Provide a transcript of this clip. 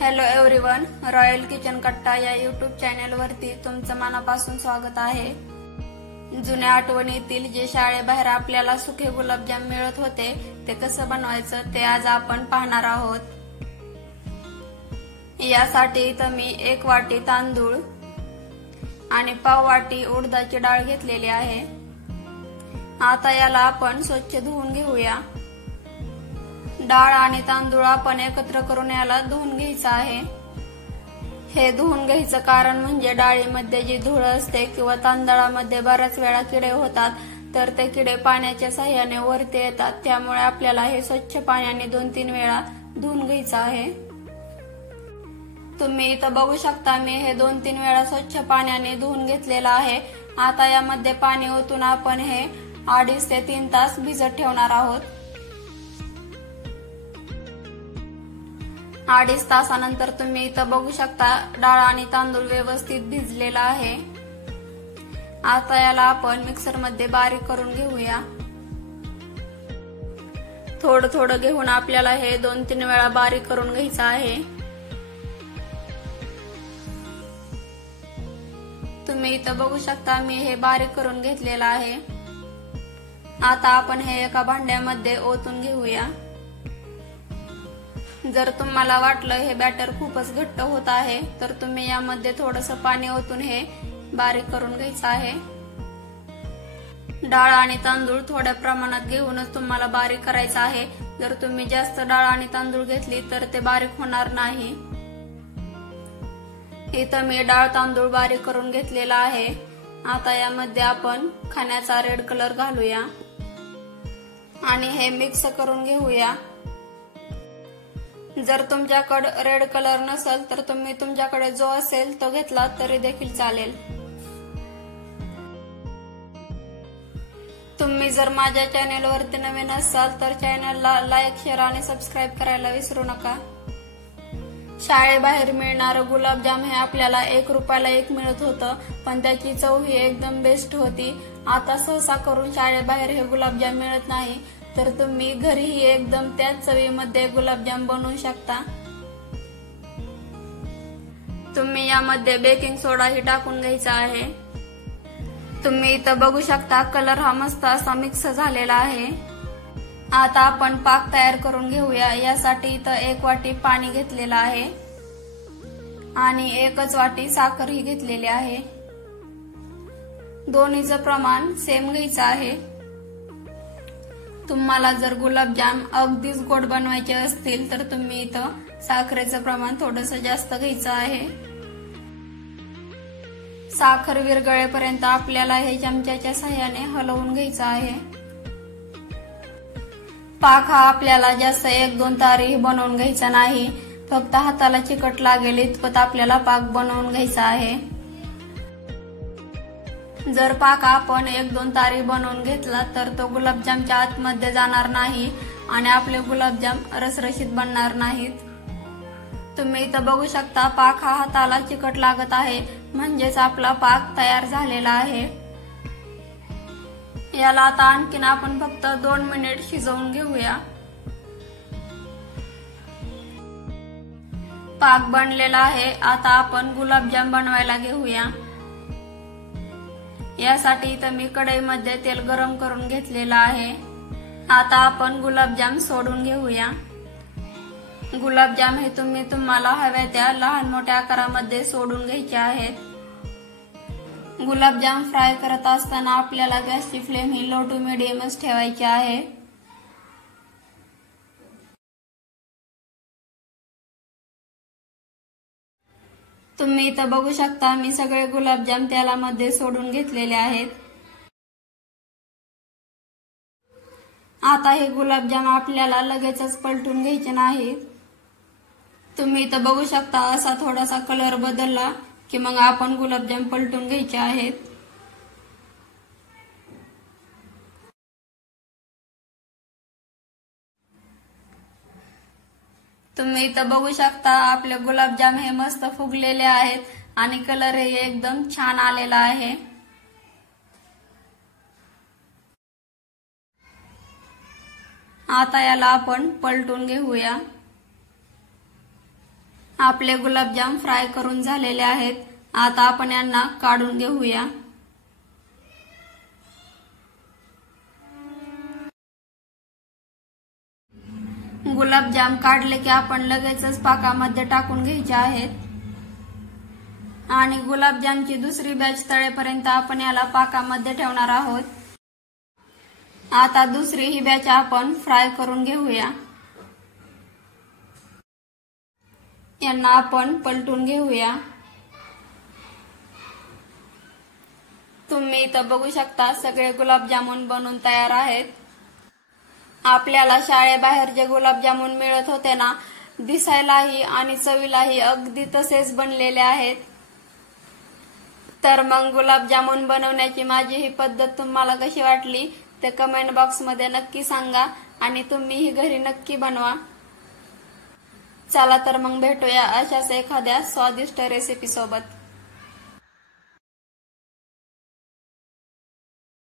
Hello everyone, royal kitchen कट्टा या YouTube चॅनलवरती तुमचं मनापासून स्वागत आहे। जुन्या आठवणीतील जे शाळेबाहेर आपल्याला सुखे गुलाबजाम मिळत होते ते कसं बनवायचं ते आज आपण पाहणार आहोत। यासाठी इथं मी 1 वाटी तांदूळ आणि पाव वाटी उडदाची डाळ घेतलेली आहे। आता याला आपण स्वच्छ धुवून घेऊया। डाळ आणि तांदूळ आपण एकत्र करून याला धुवून घ्यायचं आहे। हे धुवून घ्यायचं कारण म्हणजे डाळीमध्ये जी धूळ असते किंवा तांदळामध्ये बऱ्याच वेळा किडे होतात, तर ते किडे पाण्याच्या साहाय्याने वरती येतात। त्यामुळे आपल्याला हे स्वच्छ पाण्याने 2-3 वेळा धुवून घ्यायचं आहे। तुम्ही इथं बघू शकता मी हे 2-3 वेळा स्वच्छ पाण्याने धुवून घेतलेलं आहे। आता यामध्ये पाणी ओतून आपण हे 2.5 ते 3 तास भिजत ठेवणार आहोत। 2.5 तासानंतर तुम्ही इथं बघू शकता डाळ आणि तांदूळ व्यवस्थित भिजलेला आहे। आता याला आपण मिक्सर मध्ये बारीक करून घेऊया। थोडं थोडं घेऊन आपल्याला हे 2-3 वेळा बारीक करून घ्यायचं आहे। तुम्ही इथं बघू शकता मी हे बारीक करून घेतलेलं आहे। आता आपण हे एका भांड्यामध्ये ओतून घेऊया। जर तुम्हाला वाटलं हे बॅटर खूपच घट्ट होत आहे तर तुम्ही यामध्ये थोडंसं पाणी ओतून हे बारीक करून घ्यायचं आहे। डाळ आणि तांदूळ थोड्या प्रमाणात घेऊनच तुम्हाला बारीक करायचं आहे। जर तुम्ही जास्त डाळ आणि तांदूळ घेतली तर ते बारीक होणार नाही। इथं मी डाळ तांदूळ बारीक करून घेतलेला आहे। आता यामध्ये आपण खाण्याचा रेड कलर घालूया आणि हे मिक्स करून घेऊया। जर तुमच्याकडे रेड कलर नसेल तर तुम्ही तुमच्याकडे जो असेल तो घेतला तरी देखील चालेल। तुम्ही जर माझ्या चॅनलवरती नवीन असाल तर चॅनलला लाईक, शेअर आणि सबस्क्राईब करायला विसरू नका। शाळेबाहेर मिळणारं गुलाबजाम हे आपल्याला 1 रुपयाला 1 मिळत होतं, पण त्याची चव ही एकदम बेस्ट होती। आता सहसा करून शाळेबाहेर हे गुलाबजाम मिळत नाही, तर तुम्ही घरीही एकदम त्याच चवीमध्ये गुलाबजाम बनवू शकता। तुम्ही यामध्ये बेकिंग सोडा ही टाकून घ्यायचा आहे। तुम्ही इथं बघू शकता कलर हा मस्त असा मिक्स झालेला आहे। आता आपण पाक तयार करून घेऊया। यासाठी इथं 1 वाटी पाणी घेतलेलं आहे आणि 1च वाटी साखर ही घेतलेली आहे। दोन्हीचं प्रमाण सेम घ्यायचं आहे। तुम्हाला जर गुलाबजाम अगदीच गोड बनवायचे असतील तर तुम्ही इथं साखरेचं प्रमाण थोडंसं जास्त घ्यायचं आहे। साखर विरघळेपर्यंत आपल्याला हे चमच्याच्या साहाय्याने हलवून घ्यायचं आहे। पाक हा आपल्याला जास्त 1-2 तारी बनवून घ्यायचा नाही, फक्त हाताला चिकट लागेल इतपत आपल्याला पाक बनवून घ्यायचा आहे। जर पाक आपण 1-2 तारी बनवून घेतला तर तो गुलाबजामच्या आतमध्ये जाणार नाही आणि आपले गुलाबजाम रसरशीत बनणार नाहीत। तुम्ही इथं बघू शकता पाक हा हाताला चिकट लागत आहे, म्हणजेच आपला पाक तयार झालेला आहे। याला आता आणखीन आपण फक्त 2 मिनिट शिजवून घेऊया। पाक बनलेला आहे। आता आपण गुलाबजाम बनवायला घेऊया। यासाठी इथं मी कढईमध्ये तेल गरम करून घेतलेलं आहे। आता आपण गुलाबजाम सोडून घेऊया। गुलाबजाम हे तुम्ही तुम्हाला हव्या त्या लहान मोठ्या आकारामध्ये सोडून घ्यायचे आहेत। गुलाबजाम फ्राय करत असताना आपल्याला गॅसची फ्लेम ही लो टू मीडियमच ठेवायची आहे। तुम्ही इथं बघू शकता मी सगळे गुलाबजाम तेलामध्ये सोडून घेतलेले आहेत। आता हे गुलाबजाम आपल्याला लगेचच पलटून घ्यायचे नाहीत। तुम्ही इथं बघू शकता असा थोडासा कलर बदलला की मग आपण गुलाबजाम पलटून घ्यायचे आहेत। तुम्ही इथं बघू शकता आपले गुलाबजाम हे मस्त फुगलेले आहेत आणि कलर हे एकदम छान आलेला आहे। आता याला आपण पलटून घेऊया। आपले गुलाबजाम फ्राय करून झालेले आहेत. आता आपण यांना काढून घेऊया. गुलाबजाम काढले की आपण लगेचच पाकामध्ये टाकून घ्यायचे आहेत आणि गुलाबजामची दुसरी बॅच तळेपर्यंत आपण याला पाकामध्ये ठेवणार आहोत. आता दुसरी ही बॅच आपण फ्राय करून घेऊया. यांना आपण पलटून घेऊया. तुम्ही इथं बघू शकता सगळे गुलाबजामुन बनून तयार आहेत. आपल्याला शाळेबाहेर जे गुलाबजामुन मिळत होते ना, दिसायलाही आणि चवीलाही अगदी तसेच बनलेले आहेत. तर मग गुलाबजामुन बनवण्याची माझी ही पद्धत तुम्हाला कशी वाटली ते कमेंट बॉक्स मध्ये नक्की सांगा आणि तुम्ही ही घरी नक्की बनवा. चला तर मग भेटूया अशाच एखाद्या स्वादिष्ट रेसिपी सोबत.